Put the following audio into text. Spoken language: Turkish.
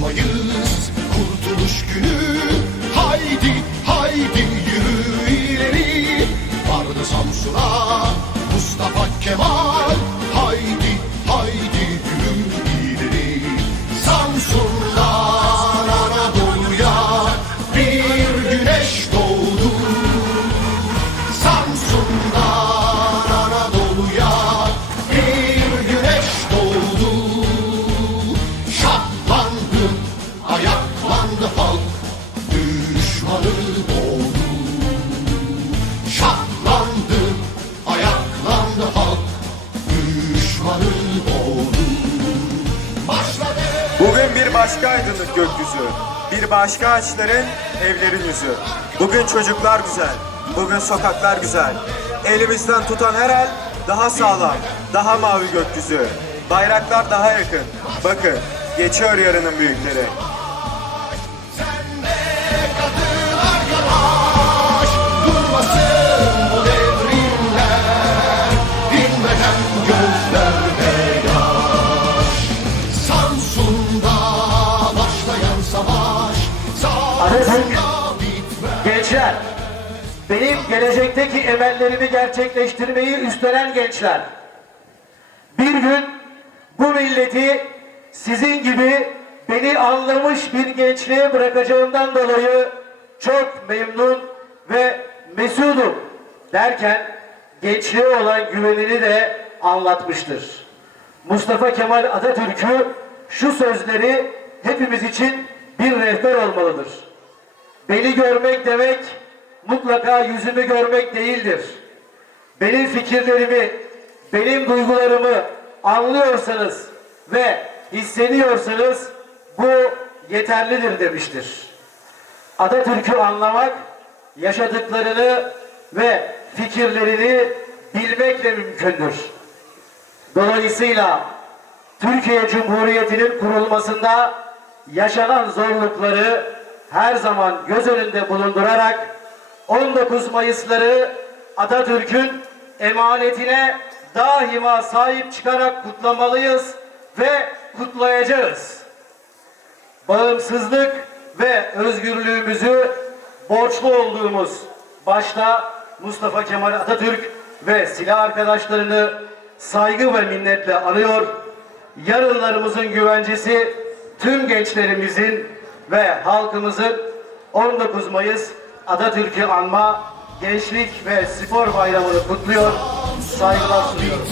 Unutmayın başka aydınlık gökyüzü, bir başka ağaçların, evlerin yüzü. Bugün çocuklar güzel, bugün sokaklar güzel. Elimizden tutan her el daha sağlam, daha mavi gökyüzü. Bayraklar daha yakın. Bakın, geçiyor yarının büyükleri. Bitmez gençler, benim gelecekteki emellerimi gerçekleştirmeyi üstlenen gençler. Bir gün bu milleti sizin gibi beni anlamış bir gençliğe bırakacağımdan dolayı çok memnun ve mesudum derken gençliğe olan güvenini de anlatmıştır. Mustafa Kemal Atatürk'ü şu sözleri hepimiz için bir rehber olmalıdır. Beni görmek demek mutlaka yüzümü görmek değildir. Benim fikirlerimi, benim duygularımı anlıyorsanız ve hissediyorsanız bu yeterlidir demiştir. Atatürk'ü anlamak, yaşadıklarını ve fikirlerini bilmekle mümkündür. Dolayısıyla Türkiye Cumhuriyeti'nin kurulmasında yaşanan zorlukları her zaman göz önünde bulundurarak 19 Mayıs'ları Atatürk'ün emanetine daima sahip çıkarak kutlamalıyız ve kutlayacağız. Bağımsızlık ve özgürlüğümüzü borçlu olduğumuz başta Mustafa Kemal Atatürk ve silah arkadaşlarını saygı ve minnetle anıyor. Yarınlarımızın güvencesi tüm gençlerimizin ve halkımızın 19 Mayıs Atatürk'ü anma Gençlik ve Spor Bayramı'nı kutluyor. Saygılar sunuyorum.